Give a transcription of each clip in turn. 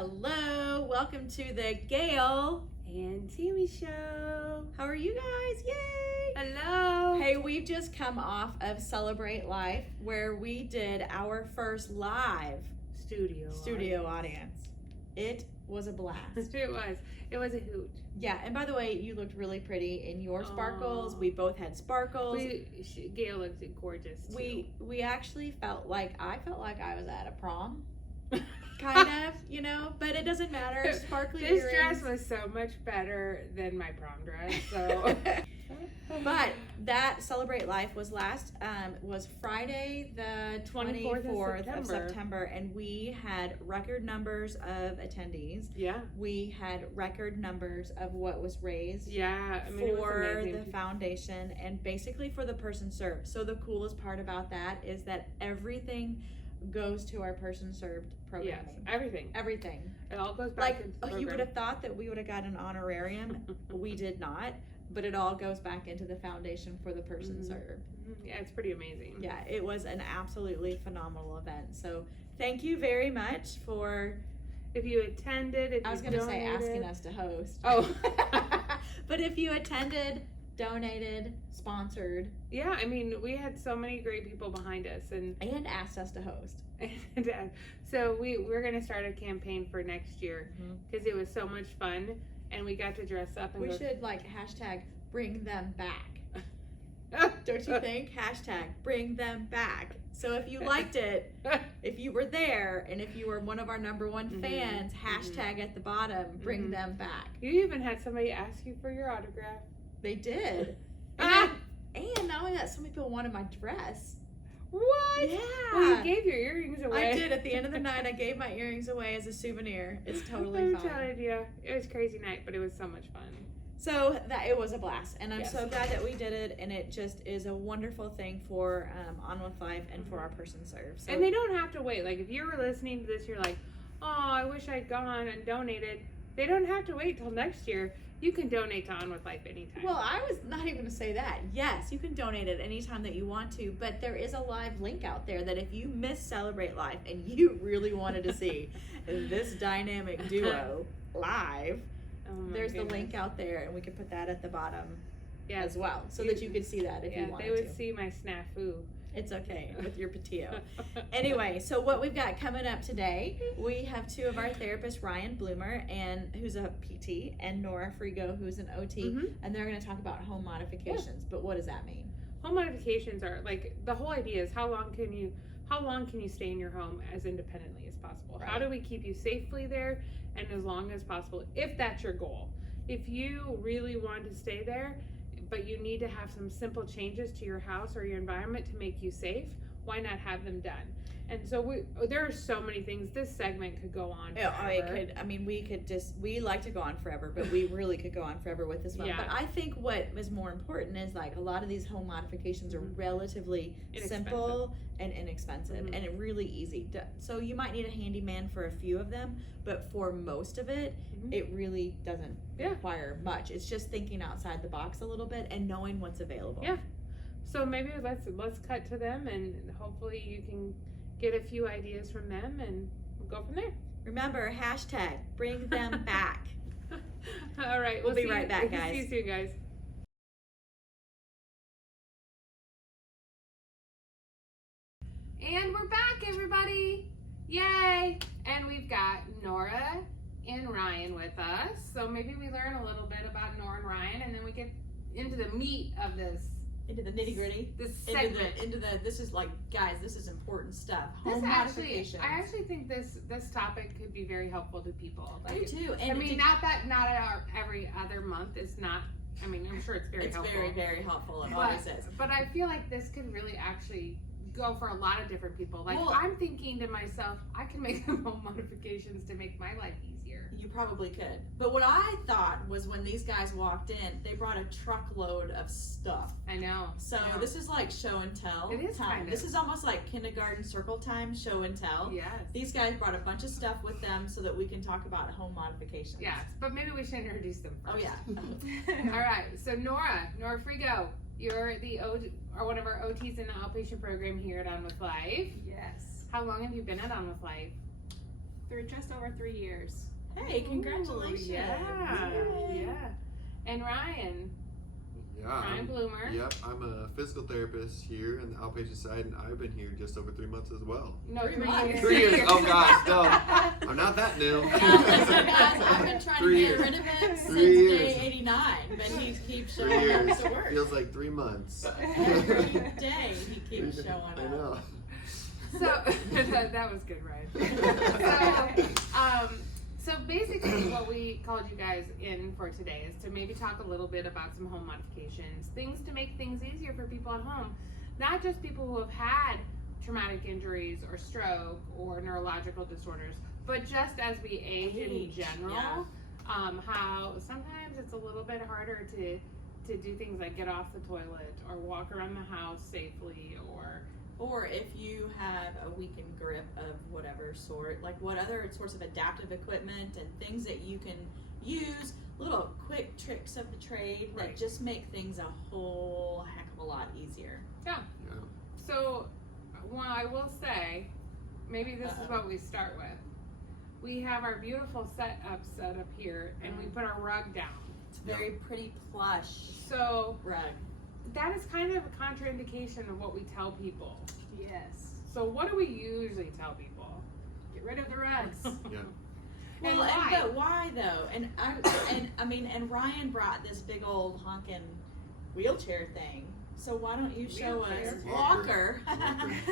Hello, welcome to the Gail and Tammy show. How are you guys? Yay! Hello. Hey, we've just come off of Celebrate Life where we did our first live studio audience. It was a blast. It was a hoot. Yeah, and by the way, you looked really pretty in your sparkles. We both had sparkles. Gail looked gorgeous too. We actually felt like I was at a prom. Kind of, you know, but it doesn't matter. Sparkly This earrings. dress was so much better than my prom dress. So, but that Celebrate Life was was Friday the 24th of September, and we had record numbers of attendees. Yeah. We had record numbers of what was raised. Yeah, for it was amazing. The foundation and basically for the person served. So the coolest part about that is that everything goes to our person served programming. Yes, everything. It all goes back into the program. You would have thought that we would have got an honorarium. We did not, but it all goes back into the foundation for the person served. Yeah, it's pretty amazing. Yeah, it was an absolutely phenomenal event. So thank you very much for. If you attended, I was going to say asking us to host. Oh. But if you attended, donated, sponsored. Yeah, I mean, we had so many great people behind us and asked us to host. So we're going to start a campaign for next year because it was so much fun and we got to dress up. And we should hashtag bring them back. Don't you think? Hashtag bring them back. So if you liked it, if you were there, and if you were one of our #1 fans, hashtag at the bottom, bring them back. You even had somebody ask you for your autograph. They did. And not only that, so many people wanted my dress. What? Yeah. Well, you gave your earrings away. I did. At the end of the night, I gave my earrings away as a souvenir. It's totally fine. It was a crazy night, but it was so much fun. So it was a blast, and I'm so glad that we did it, and it just is a wonderful thing for On With Life and for our person served. So, and they don't have to wait. Like, if you were listening to this, you're like, oh, I wish I'd gone and donated. They don't have to wait till next year. You can donate to On With Life anytime. Well, I was not even going to say that. Yes, you can donate at any time that you want to, but there is a live link out there that if you miss Celebrate Life and you really wanted to see this dynamic duo live, there's the link out there, and we could put that at the bottom as well, so that you could see that if you wanted to. They would see my snafu. It's okay with your patio. Anyway, so what we've got coming up today, we have two of our therapists, Ryan Bloomer, who's a PT, and Nora Frigo, who's an OT, and they're going to talk about home modifications. But what does that mean? Home modifications are the whole idea is how long can you stay in your home as independently as possible? Right. How do we keep you safely there and as long as possible, if that's your goal? If you really want to stay there, but you need to have some simple changes to your house or your environment to make you safe, why not have them done? And so there are so many things. This segment could go on forever. We like to go on forever, but we really could go on forever with this one. Yeah. But I think what is more important is a lot of these home modifications are relatively simple and inexpensive and really easy. So you might need a handyman for a few of them, but for most of it, it really doesn't require much. It's just thinking outside the box a little bit and knowing what's available. Yeah. So maybe let's cut to them, and hopefully you can get a few ideas from them, and we'll go from there. Remember, hashtag bring them back. All right. We'll be right back, guys. See you soon, guys. And we're back, everybody. Yay. And we've got Nora and Ryan with us. So maybe we learn a little bit about Nora and Ryan, and then we get into the meat of this. Into the nitty gritty. This segment. This is guys, this is important stuff. Home modifications. I actually think this topic could be very helpful to people. I do too. And not every other month is not. I mean, I'm sure it's helpful. It's very, very helpful. It always is. But I feel like this could really actually go for a lot of different people. I'm thinking to myself, I can make home modifications to make my life easier. You probably could. But what I thought was when these guys walked in, they brought a truckload of stuff. I know. So this is like show and tell. It is time. This is almost like kindergarten circle time, show and tell. Yes. These guys brought a bunch of stuff with them so that we can talk about home modifications. Yes, but maybe we should introduce them first. Oh yeah. All right. So Nora Frigo, you're one of our OTs in the outpatient program here at On With Life. Yes. How long have you been at On With Life? through just over 3 years. Hey, congratulations. Ooh, yeah. Yay. Yeah. And Ryan Bloomer. Yep, I'm a physical therapist here in the outpatient side, and I've been here just over 3 months as well. No, 3 3 months. years. 3 years. Oh gosh, no, I'm not that new. Guys, I've been trying 3 to years. get rid of him since 3 years. day 89, but he keeps 3 showing years up to work. feels like 3 months. Every day he keeps showing up. I know. So that was good, Ryan. So basically what we called you guys in for today is to maybe talk a little bit about some home modifications, things to make things easier for people at home, not just people who have had traumatic injuries or stroke or neurological disorders, but just as we age in general, yeah. How sometimes it's a little bit harder to do things like get off the toilet or walk around the house safely, Or if you have a weakened grip of whatever sort, like what other sorts of adaptive equipment and things that you can use, little quick tricks of the trade that Right. just make things a whole heck of a lot easier. So, well, I will say, maybe this is what we start with. We have our beautiful setup set up here, and we put our rug down. It's very pretty plush So rug. that is kind of a contraindication of what we tell people. Yes. So what do we usually tell people? Get rid of the rugs. Yeah. And Well, why? but why though? And Ryan brought this big old honkin' wheelchair thing. So why don't you show us Walker. Walker?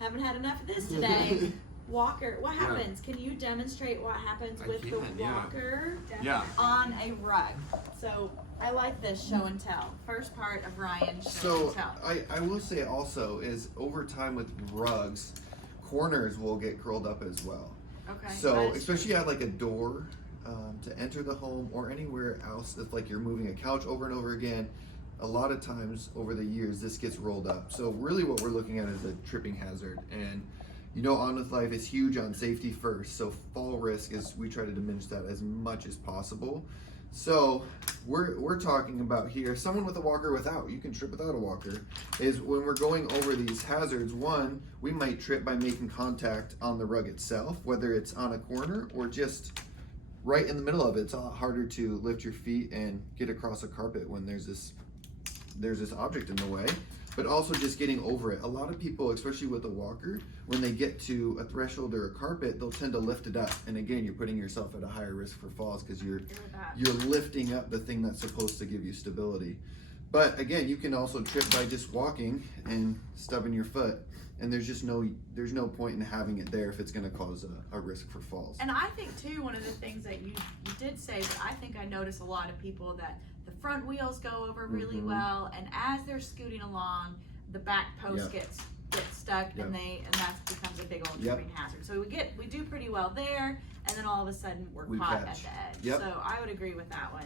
Haven't had enough of this today. Walker, what happens? Can you demonstrate what happens I with can, the yeah. walker Yeah. on a rug? So I like this show and tell. First part of Ryan's show So and tell. I will say also is over time with rugs, corners will get curled up as well. Okay. So that is especially at like a door to enter the home or anywhere else, if like you're moving a couch over and over again, a lot of times over the years this gets rolled up. So really what we're looking at is a tripping hazard, and you know, On With Life is huge on safety first. So fall risk is, we try to diminish that as much as possible. So we're talking about here, someone with a walker without, you can trip without a walker, is when we're going over these hazards, one, we might trip by making contact on the rug itself, whether it's on a corner or just right in the middle of it. It's a lot harder to lift your feet and get across a carpet when there's this object in the way. But also just getting over it. A lot of people, especially with a walker, when they get to a threshold or a carpet, they'll tend to lift it up. And again, you're putting yourself at a higher risk for falls because you're lifting up the thing that's supposed to give you stability. But again, you can also trip by just walking and stubbing your foot. And there's no point in having it there if it's going to cause a risk for falls. And I think too, one of the things that you did say, but I think I notice a lot of people that the front wheels go over really well, and as they're scooting along, the back post gets stuck, and that becomes a big old tripping hazard. So we do pretty well there, and then all of a sudden we're caught at the edge. So I would agree with that one.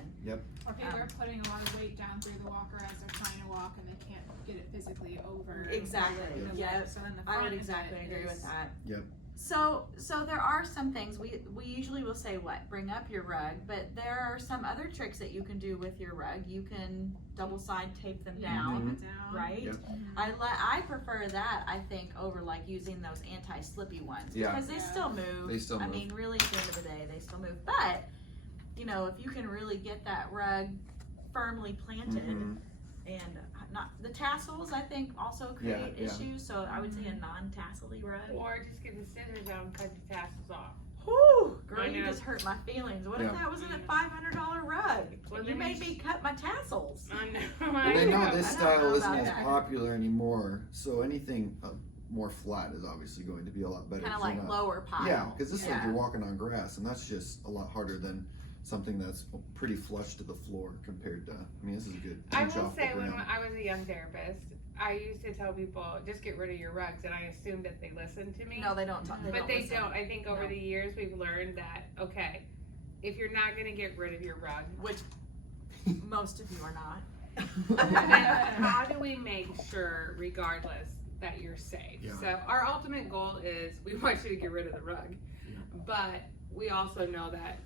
Or people are putting a lot of weight down through the walker as they're trying to walk, and they can't get it physically over. Exactly. The Yep. leg. So then the front I would of exactly it agree is- with that. Yep. So there are some things we usually will say, what, bring up your rug, but there are some other tricks that you can do with your rug. You can double side tape them down, Tape it down. right? Yep. I prefer that, I think, over like using those anti-slippy ones, Yeah. because they still move. They still I move. mean, really, at the end of the day, they still move. But you know, if you can really get that rug firmly planted. And not the tassels, I think, also create issues. So I would say a non-tassely rug. Or just get the scissors out and cut your tassels off. Whew, girl, I you know. just hurt my feelings. What if that was in a $500 rug? Well, You then made it's- me cut my tassels. I know. But I know this I don't style know isn't about as that. popular anymore, so anything more flat is obviously going to be a lot better. Kind of 'cause like you're not- lower pile. Yeah, because this is like Yeah. you're walking on grass, and that's just a lot harder than something that's pretty flush to the floor compared to. I mean, this is a good. I inch will off the say, when ground. I was a young therapist, I used to tell people, just get rid of your rugs, and I assumed that they listened to me. No, they don't talk. But they listen. don't. I think over No. the years we've learned that, okay, if you're not going to get rid of your rug, Which most of you are not. then how do we make sure, regardless, that you're safe? Yeah. So our ultimate goal is we want you to get rid of the rug, but we also know that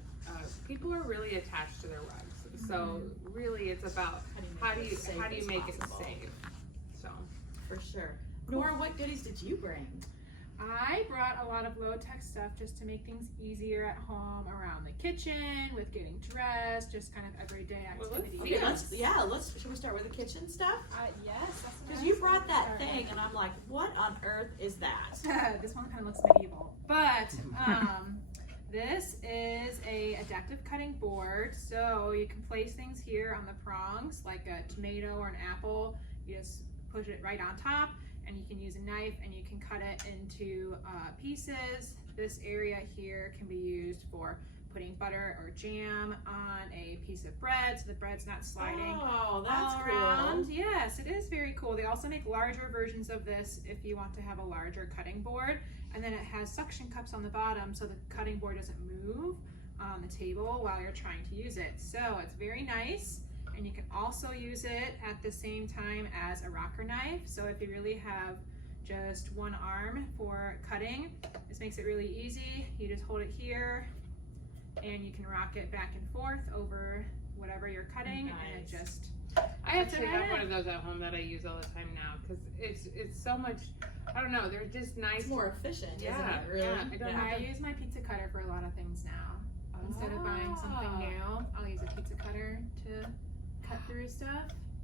people are really attached to their rugs. So really, it's about how do you make it safe? So For sure. Nora, what goodies did you bring? I brought a lot of low-tech stuff just to make things easier at home, around the kitchen, with getting dressed, just kind of everyday Well, let's activities. see. Should we start with the kitchen stuff? Yes, that's what Because I you was brought gonna that start thing, and I'm like, what on earth is that? with. This one kind of looks medieval, but this is a adaptive cutting board, so you can place things here on the prongs, like a tomato or an apple. You just push it right on top, and you can use a knife and you can cut it into pieces. This area here can be used for putting butter or jam on a piece of bread, so the bread's not sliding Oh, that's all cool. around. Yes, it is very cool. They also make larger versions of this if you want to have a larger cutting board. And then it has suction cups on the bottom so the cutting board doesn't move on the table while you're trying to use it. So it's very nice. And you can also use it at the same time as a rocker knife. So if you really have just one arm for cutting, this makes it really easy. You just hold it here and you can rock it back and forth over whatever you're cutting. And it Nice. just, I actually That's have right. one of those at home that I use all the time now because it's so much. I don't know. They're just nice. It's more efficient, Yeah, isn't it? Really? yeah. I don't I have to- use my pizza cutter for a lot of things now. Instead of buying something Ah. new, I'll use a pizza cutter to cut through stuff.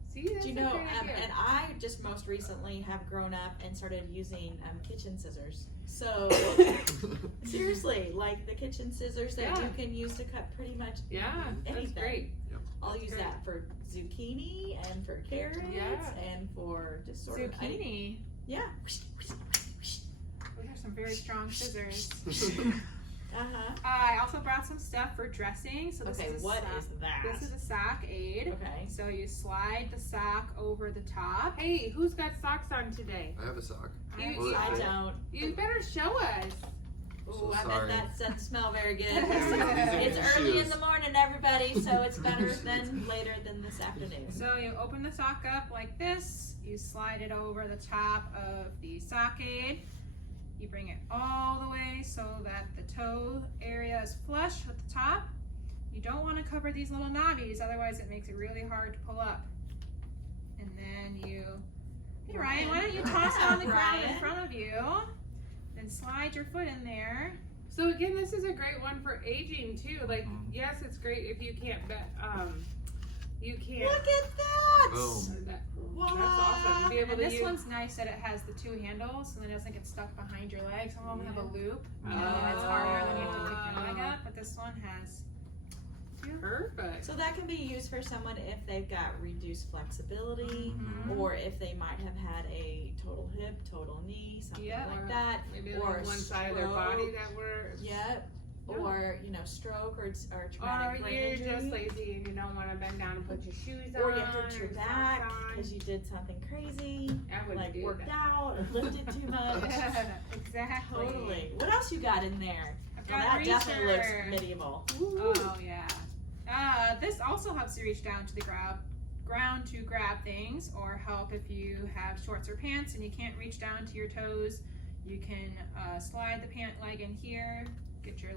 See, that's Do you a know, great idea. and I just most recently have grown up and started using kitchen scissors. So, seriously, like the kitchen scissors that Yeah. you can use to cut pretty much Yeah, that's anything. great. I'll That's use great. that for zucchini and for carrots Yeah. and for just sort of Zucchini. yeah. Those are some very strong scissors. Uh-huh. I also brought some stuff for dressing. So this Okay, is a what sock. is that? This is a sock aid. Okay. So you slide the sock over the top. Hey, who's got socks on today? I have a sock. You- Will it I fit? don't. You better show us. Ooh, So I bet sorry. that doesn't smell very good. These are It's good early in shoes. the morning, everybody, so it's better than later than this afternoon. So you open the sock up like this. You slide it over the top of the sock aid. You bring it all the way so that the toe area is flush with the top. You don't want to cover these little knobbies, otherwise it makes it really hard to pull up. And then hey Ryan, why don't you toss it on the ground in Ryan. front of you? Then slide your foot in there. So again, this is a great one for aging too. Like, Mhm. yes, it's great if you can't, you can't. Look at that! Boom. That's awesome. To be able And to this use. one's nice that it has the two handles, so then it doesn't get stuck behind your leg. Some of them have a loop, and it's harder, then you have to lift your leg up. But this one has two. Perfect. So that can be used for someone if they've got reduced flexibility, Mhm. or if they might have had a total hip, total knee, something Yeah. like that. Maybe or like one side of their body stroke. that we're. Yep. Yeah. Or stroke or Or traumatic brain you're injury. just lazy and you don't want to bend down and put your shoes on. Or you hurt your or back socks on. because you did something crazy, I wouldn't like do worked that. out or lifted too much. Exactly. Totally. What else you got in there? I've Well, got that definitely looks reacher. medieval. Oh yeah. This also helps you reach down to the ground to grab things, or help if you have shorts or pants and you can't reach down to your toes. You can slide the pant leg in here, get your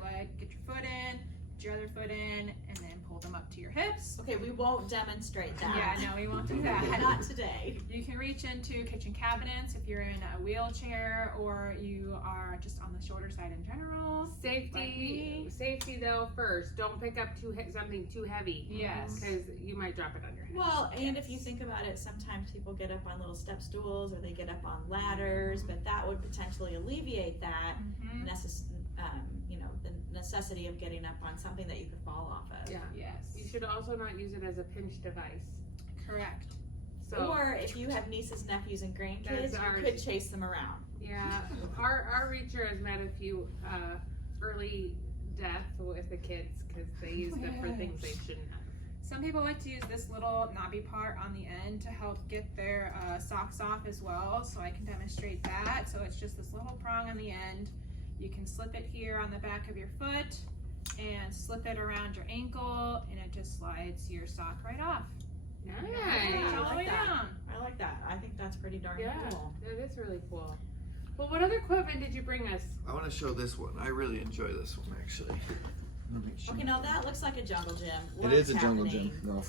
foot in, get your other foot in, and then pull them up to your hips. Okay, we won't demonstrate that. Yeah, no, we won't do that. Not today. You can reach into kitchen cabinets if you're in a wheelchair or you are just on the shorter side in general. Safety though first. Don't pick up something too heavy. Yes. Because you might drop it on your head. Well, and if you think about it, sometimes people get up on little step stools or they get up on ladders, but that would potentially alleviate that Mm-hmm. the necessity of getting up on something that you could fall off of. Yeah. Yes. You should also not use it as a pinch device. Correct. So Or if you have nieces, nephews, and grandkids, That's you ours. could chase them around. yeah, our reacher has met a few early deaths with the kids because they used it for things they shouldn't have. Some people like to use this little knobby part on the end to help get their socks off as well, so I can demonstrate that. So it's just this little prong on the end. You can slip it here on the back of your foot and slip it around your ankle, and it just slides your sock right off. Nice. All the way down. I like that. I think that's pretty darn Yeah, cool. that is really cool. Well, what other equipment did you bring us? I want to show this one. I really enjoy this one actually. Okay, now that looks like a jungle gym. It is a What's jungle happening? gym. No.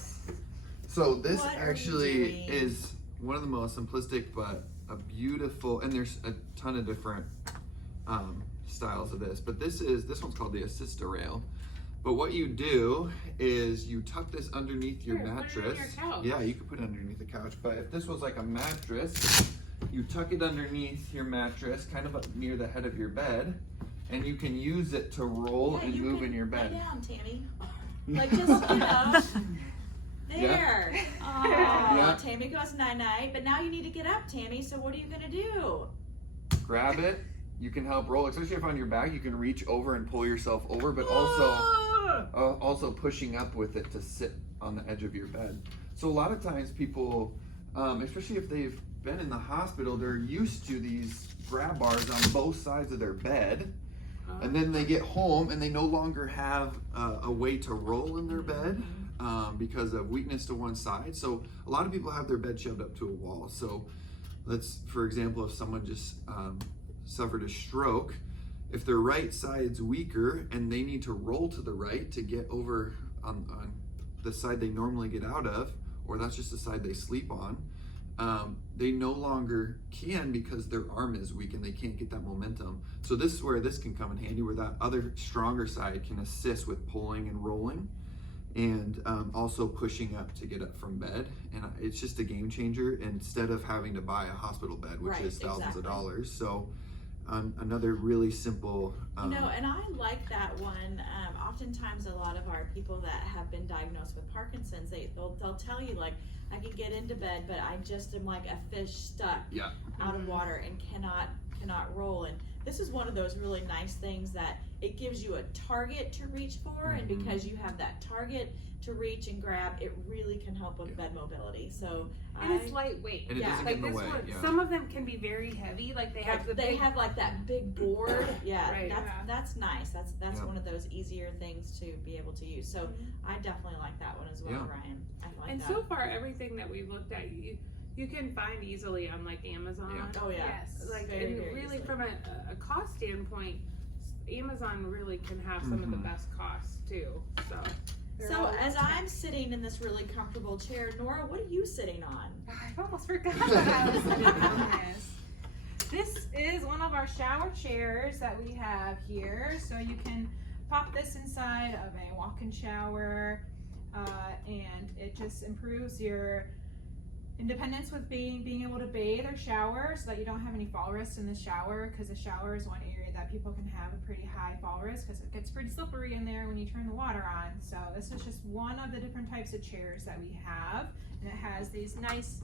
So this What are you actually doing? is one of the most simplistic but a beautiful, and there's a ton of different styles of this, but this one's called the Assista Rail. But what you do is you tuck this underneath your mattress. Put it on your couch. Yeah, you could put it underneath the couch, but if this was like a mattress, you tuck it underneath your mattress, kind of up near the head of your bed, and you can use it to roll and move in your bed. Lay down, Tammy. Like just, there. Oh, Yeah. Tammy goes night-night, but now you need to get up, Tammy, so what are you gonna do? Grab it. You can help roll, especially if on your back, you can reach over and pull yourself over, but also pushing up with it to sit on the edge of your bed. So a lot of times people, especially if they've been in the hospital, they're used to these grab bars on both sides of their bed, and then they get home and they no longer have a way to roll in their bed because of weakness to one side. So a lot of people have their bed shoved up to a wall. So let's, for example, if someone just suffered a stroke, if their right side's weaker and they need to roll to the right to get over on the side they normally get out of, or that's just the side they sleep on, they no longer can because their arm is weak and they can't get that momentum. So this is where this can come in handy, where that other stronger side can assist with pulling and rolling, and also pushing up to get up from bed. And it's just a game changer instead of having to buy a hospital bed, which is thousands of dollars. So another really simple And I like that one. Oftentimes a lot of our people that have been diagnosed with Parkinson's, they'll tell you, like, I can get into bed, but I just am like a fish stuck out of water and cannot roll. And this is one of those really nice things that it gives you a target to reach for, and because you have that target to reach and grab, it really can help with bed mobility. So and it's lightweight. And it doesn't like get in the this way. one, Yeah. some of them can be very heavy. Like they have have like that big board. Yeah, Right. that's nice. That's Yeah. one of those easier things to be able to use. So I definitely like that one as well, Yeah. Ryan. I like And that. so far, everything that we've looked at, you can find easily on like Amazon. Yeah. Oh yeah. Yes. Like Very, and very really easily. from a cost standpoint, Amazon really can have some of the best costs too. So. they're So all- as I'm sitting in this really comfortable chair, Nora, what are you sitting on? I almost forgot that I was sitting on this. This is one of our shower chairs that we have here. So you can pop this inside of a walk-in shower, and it just improves your independence with being able to bathe or shower, so that you don't have any fall risks in the shower, because the shower is one area that people can have a pretty high fall risk because it gets pretty slippery in there when you turn the water on. So this is just one of the different types of chairs that we have, and it has these nice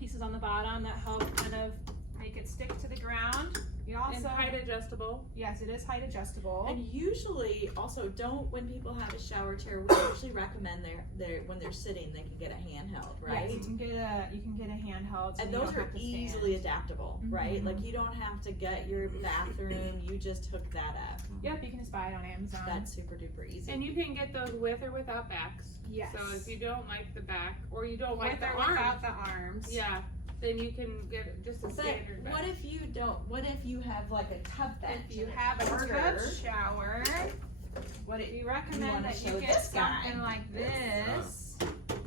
pieces on the bottom that help kind of make it stick to the ground. We also and height adjustable. yes, it is height adjustable. And usually, also, when people have a shower chair, we usually recommend when they're sitting, they can get a handheld, right? Yes, you can get a handheld. So And you those don't are have to stand. easily adaptable, right? Mhm. Like you don't have to get your bathroom, you just hook that up. Yep, you can just buy it on Amazon. That's super duper easy. And you can get those with or without backs. yes. So if you don't like the back or you don't like with the or arms, without the arms. yeah, then you can get just a But standard back. what if you don't? What if you have like a tub bench? If you and have a curve? tub shower, what we You recommend wanna that you show get this guy. something like this,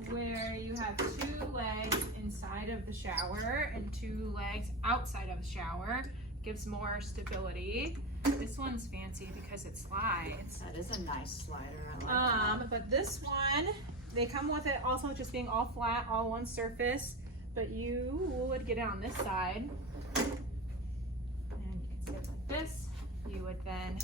where you have 2 legs inside of the shower and 2 legs outside of the shower. Gives more stability. This one's fancy because it slides. That is a nice slider. I like that. But this one, they come with it also just being all flat, all one surface. But you would get it on this side, and you can sit like this. You would then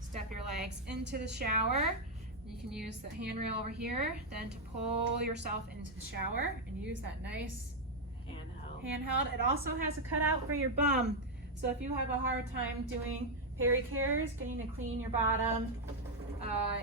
step your legs into the shower. You can use the handrail over here, then to pull yourself into the shower and use that nice handheld. It also has a cutout for your bum. So if you have a hard time doing pericares, getting to clean your bottom,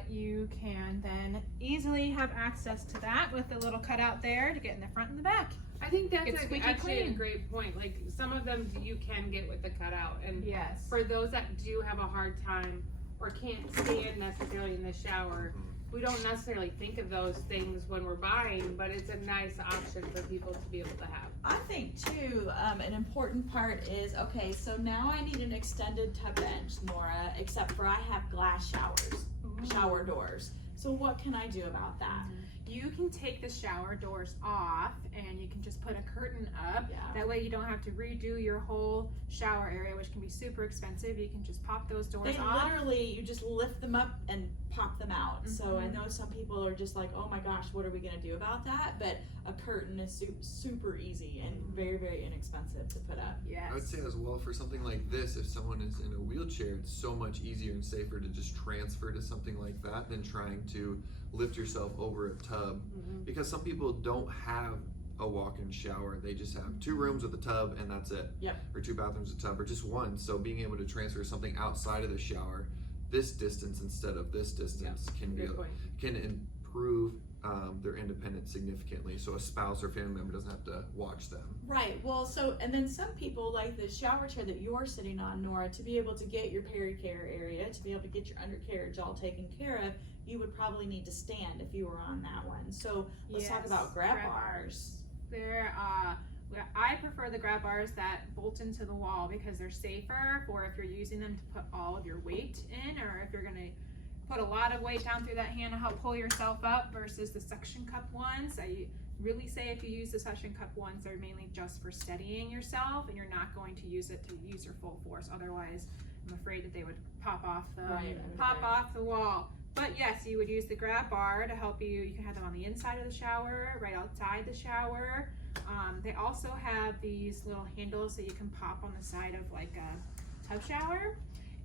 you can then easily have access to that with a little cutout there to get in the front and the back. I think that's It's squeaky actually a clean. great point. Like some of them you can get with the cutout, and Yes. for those that do have a hard time or can't stand necessarily in the shower, we don't necessarily think of those things when we're buying, but it's a nice option for people to be able to have. I think too, an important part is, okay, so now I need an extended tub bench, Nora, except for I have glass shower doors. So what can I do about that? you can take the shower doors off and you can just put a curtain up. Yeah. That way you don't have to redo your whole shower area, which can be super expensive. You can just pop those doors They off. literally, you just lift them up and pop them out. So I Mhm. know some people are just like, oh my gosh, what are we gonna do about that? But a curtain is super easy and very, very inexpensive to put up. Yes. I would say as well, for something like this, if someone is in a wheelchair, it's so much easier and safer to just transfer to something like that than trying to lift yourself over a tub. Because some people don't have a walk-in shower. They just have 2 rooms with a tub and that's it. Yep. Or 2 bathrooms with a tub, or just one. So being able to transfer something outside of the shower, this distance instead of this distance, Good point. can improve their independence significantly. So a spouse or family member doesn't have to watch them. Right. Well, so, and then some people, like the shower chair that you're sitting on, Nora, to be able to get your pericare area, to be able to get your undercarriage all taken care of, you would probably need to stand if you were on that one. So let's talk Yes, about grab grab bars. They're, I prefer the grab bars that bolt into the wall because they're safer for if you're using them to put all of your weight in, or if you're gonna put a lot of weight down through that hand to help pull yourself up, versus the suction cup ones. I really say if you use the suction cup ones, they're mainly just for steadying yourself and you're not going to use it to use your full force. Otherwise, I'm afraid that they would pop off the wall. But yes, you would use the grab bar to help you. You can have them on the inside of the shower, right outside the shower. They also have these little handles that you can pop on the side of like a tub shower.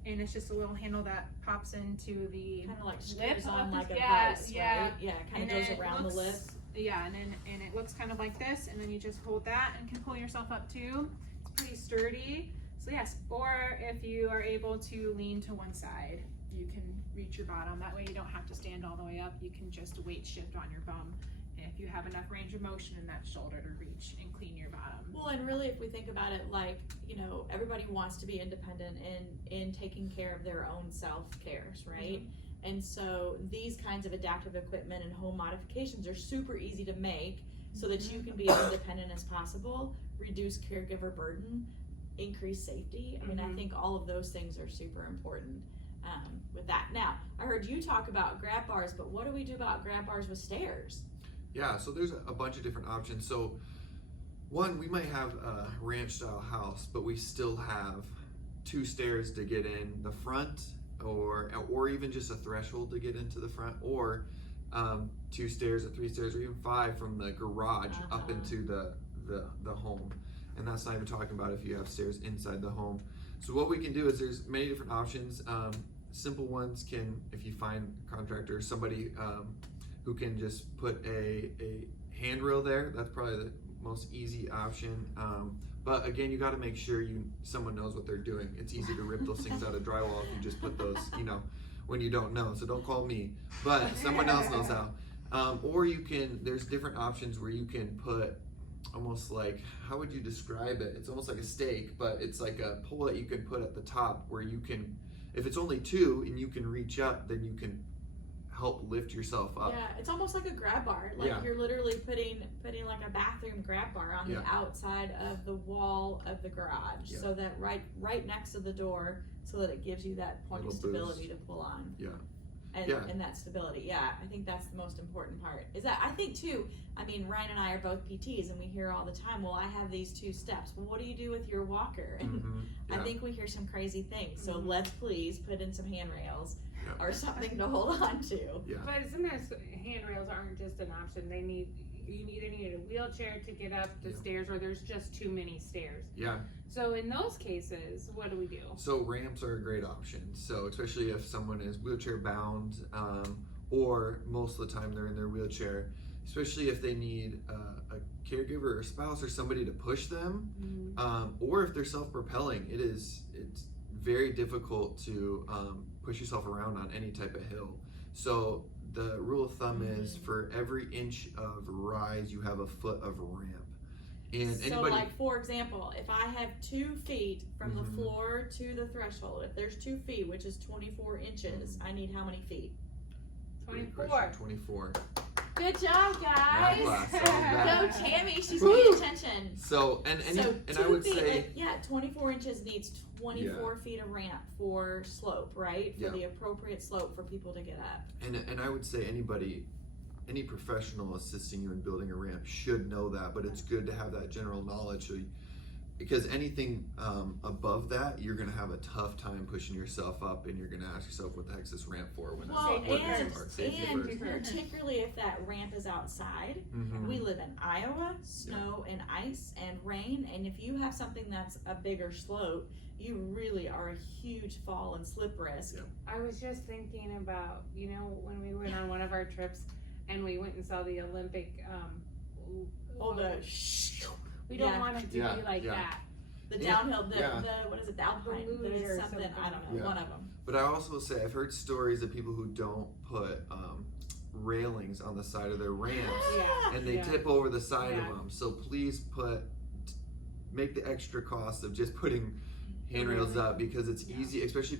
And it's just a little handle that pops into the Kind of like lip screws on of like the- a yeah, vice, yeah. right? Yeah, kind And of goes then it around the lip. Yeah, and it looks kind of like this, and then you just hold that and can pull yourself up too. It's pretty sturdy. So yes, or if you are able to lean to one side, you can reach your bottom. That way you don't have to stand all the way up. You can just weight shift on your bum. And if you have enough range of motion in that shoulder to reach and clean your bottom. Well, and really, if we think about it, like, you know, everybody wants to be independent in taking care of their own self-cares, right? And so these kinds of adaptive equipment and home modifications are super easy to make so that you can be as independent as possible, reduce caregiver burden, increase safety. I mean, I think all of those things are super important with that. Now, I heard you talk about grab bars, but what do we do about grab bars with stairs? Yeah, so there's a bunch of different options. So one, we might have a ranch style house, but we still have 2 stairs to get in the front, or even just a threshold to get into the front, or 2 stairs or 3 stairs or even 5 from the garage up into the home. And that's not even talking about if you have stairs inside the home. So what we can do is there's many different options. Simple ones can, if you find a contractor, somebody who can just put a handrail there, that's probably the most easy option. But again, you got to make sure someone knows what they're doing. It's easy to rip those things out of drywall if you just put those, when you don't know. So don't call me, but someone else knows how. Or there's different options where you can put almost like, how would you describe it? It's almost like a stake, but it's like a pole that you can put at the top where you can, if it's only 2 and you can reach up, then you can help lift yourself up. Yeah, it's almost like a grab bar. Like you're literally putting like a bathroom grab bar on the outside of the wall of the garage, so that right next to the door, so that it gives you that point of stability to pull on. And that stability. Yeah, I think that's the most important part. Is that I think too. I mean, Ryan and I are both PTs, and we hear all the time, well, I have these 2 steps. Well, what do you do with your walker? And I think we hear some crazy things. So let's please put in some handrails or something to hold on to. But sometimes handrails aren't just an option. You either need a wheelchair to get up the stairs, or there's just too many stairs. So in those cases, what do we do? So ramps are a great option. So especially if someone is wheelchair bound, or most of the time they're in their wheelchair, especially if they need a caregiver or spouse or somebody to push them, or if they're self-propelling, it's very difficult to push yourself around on any type of hill. So the rule of thumb is for every inch of rise, you have a foot of ramp. And so like, for example, if I have 2 feet from the floor to the threshold, if there's 2 feet, which is 24 inches, I need how many feet? 24. 24. Good job, guys. Go, Tammy, she's paying attention. So, and I would say, 24 inches needs 24 feet of ramp for slope, right? For the appropriate slope for people to get up. And I would say anybody any professional assisting you in building a ramp should know that, but it's good to have that general knowledge. So because anything above that, you're gonna have a tough time pushing yourself up, and you're gonna ask yourself, what the heck's this ramp for? When Well, it's important part. and Safety first. particularly if that ramp is outside. Mhm. We live in Iowa, snow and ice and rain, and if you have something that's a bigger slope, you really are a huge fall and slip risk. Yeah. I was just thinking about, when we went on one of our trips and we went and saw the Olympic, we don't want it to be like that. The downhill, the Yeah. what is it, the Alpine, The luge there's or something, I don't know, Yeah. one of them. But I also say I've heard stories of people who don't put railings on the side of their ramps, Yeah. and they Yeah. tip over the side Yeah. of them. So please make the extra cost of just putting handrails up, because it's easy, especially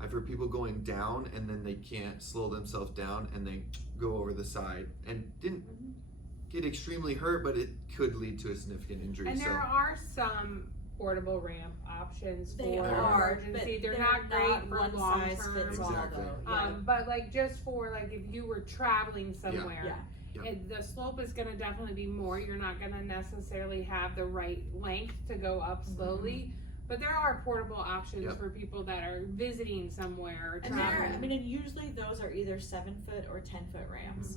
I've heard people going down and then they can't slow themselves down and they go over the side and didn't get extremely hurt, but it could lead to a significant injury. And So there are some portable ramp options They for are, but emergency. They're not not great for one long size term. fits all Exactly. though. Yeah. But like just for like if you were traveling somewhere, Yeah. the slope is going to definitely be more. You're not going to necessarily have the right length to go up slowly. But there are portable options for people that are visiting somewhere or And traveling. and usually those are either 7-foot or 10-foot ramps.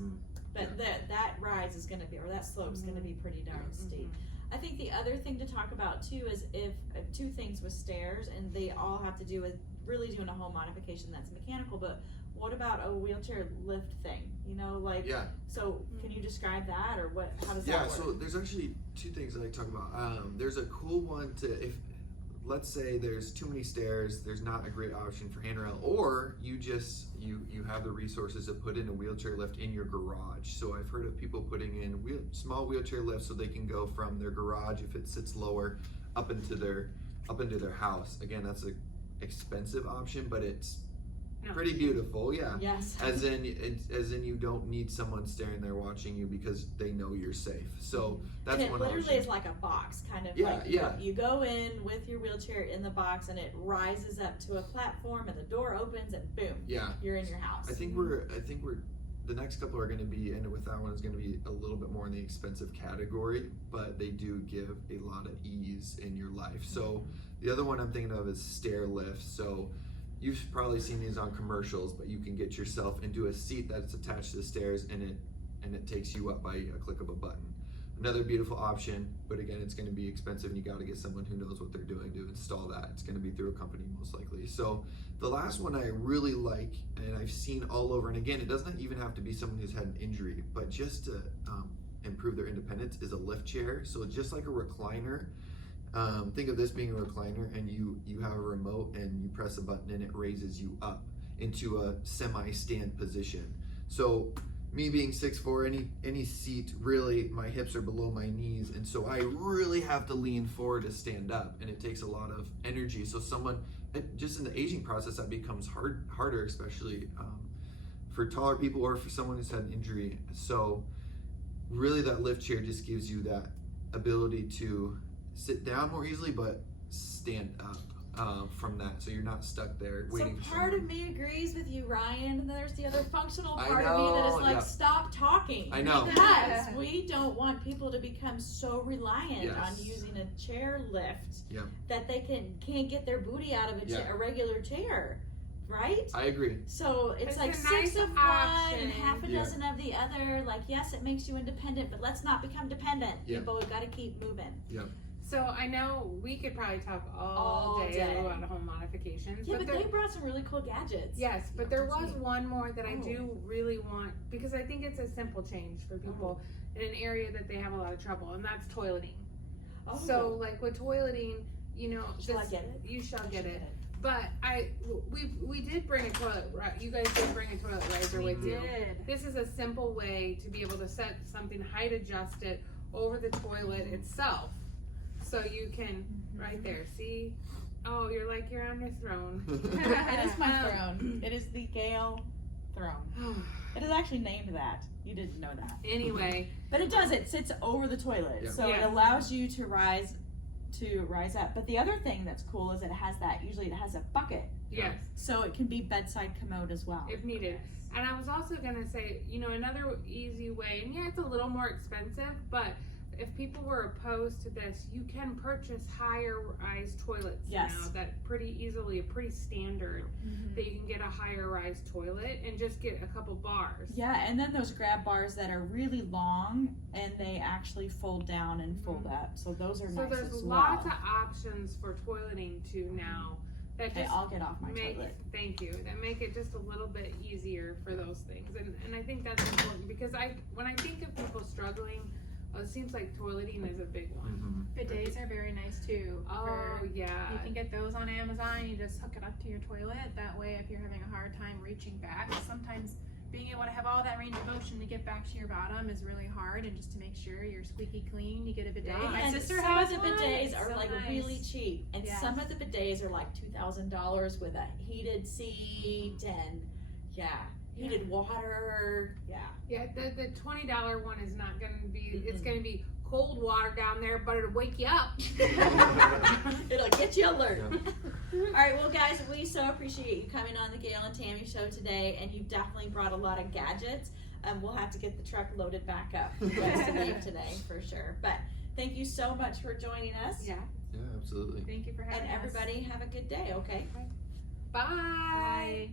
But that rise is going to be, or that slope is going to be pretty darn steep. I think the other thing to talk about too is if two things with stairs, and they all have to do with really doing a home modification that's mechanical. But what about a wheelchair lift thing? So can you describe that, or what? How does that work? So there's actually two things I like to talk about. There's a cool one if let's say there's too many stairs, there's not a great option for handrail, or you have the resources to put in a wheelchair lift in your garage. So I've heard of people putting in small wheelchair lifts so they can go from their garage, if it sits lower, up into their house. Again, that's an expensive option, but it's pretty beautiful. Yes. As in you don't need someone staring there watching you because they know you're safe. So that's and it one literally option. is like a box, kind of. Yeah. You go in with your wheelchair in the box, and it rises up to a platform, and the door opens, and boom, you're in your house. I think we're the next couple are going to be, and with that one is going to be a little bit more in the expensive category, but they do give a lot of ease in your life. So the other one I'm thinking of is stair lift. So you've probably seen these on commercials, but you can get yourself into a seat that's attached to the stairs, and it takes you up by a click of a button. Another beautiful option, but again, it's going to be expensive, and you got to get someone who knows what they're doing to install that. It's going to be through a company most likely. So the last one I really like, and I've seen all over, and again, it doesn't even have to be someone who's had an injury, but just to improve their independence, is a lift chair. So just like a recliner. Think of this being a recliner, and you have a remote and you press a button and it raises you up into a semi-stand position. So me being 6'4", any seat, really, my hips are below my knees, and so I really have to lean forward to stand up, and it takes a lot of energy. So just in the aging process, that becomes harder, especially for taller people or for someone who's had an injury. So really that lift chair just gives you that ability to sit down more easily, but stand up from that, so you're not stuck there waiting. So for part someone. of me agrees with you, Ryan, and then there's the other functional I part of me that is know, like, yeah. stop talking. I know. Because we don't want people to become so reliant Yes. on using a chair lift Yeah. that they can't get their booty out of a regular chair, right? I agree. So it's It's like a 6 nice of one option. and half a Yeah. dozen of the other. Like, yes, it makes you independent, but let's not become dependent. Yeah. People, we've got to keep moving. So I know we could probably talk all day about home modifications. Yeah, but there- they brought some really cool gadgets. Yes, but there was one more that I Oh. do really want, because I think it's a simple change for people in an area that they have a lot of trouble, and that's toileting. Oh. So like with toileting, Shall I get it? You shall get it. But we did bring a toilet, right? You guys did bring a toilet riser with you. This is a simple way to be able to set something height adjusted over the toilet itself. So you can, right there, see? Oh, you're like you're on your throne. It is my throne. It is the Gail throne. It is actually named that. You didn't know that. Anyway. But it does. It sits over the toilet. Yeah. So Yeah. it allows you to rise to rise up. But the other thing that's cool is it has a bucket, Yes, so it can be bedside commode as well. if needed. And I was also gonna say, another easy way, and yeah, it's a little more expensive, but if people were opposed to this, you can purchase higher rise toilets Yes. now that pretty standard, that you can get a higher rise toilet and just get a couple bars. Yeah, and then those grab bars that are really long and they actually fold down and fold up. So those are So nice there's as lots well. of options for toileting too now that Okay, just I'll get off my make toilet. thank you, that make it just a little bit easier for those things. And I think that's important because when I think of people struggling, it seems like toileting is a big one. Bidets are very nice too. Oh yeah. You can get those on Amazon. You just hook it up to your toilet. That way, if you're having a hard time reaching back, sometimes being able to have all that range of motion to get back to your bottom is really hard. And just to make sure you're squeaky clean, you get a bidet. Yeah. My And sister some has of the one. bidets It's are so like nice. really cheap, and Yes. some of the bidets are like $2,000 with a heated seat and heated water. Yeah, the $20 one is not gonna be. It's gonna be cold water down there, but it'll wake you up. It'll get you alert. All right, well, guys, we so appreciate you coming on the Gail and Tammy show today, and you definitely brought a lot of gadgets. We'll have to get the truck loaded back up for you guys to leave today for sure. But thank you so much for joining us. Yeah. Yeah, absolutely. Thank you for having And us. everybody have a good day, okay? Bye. Bye.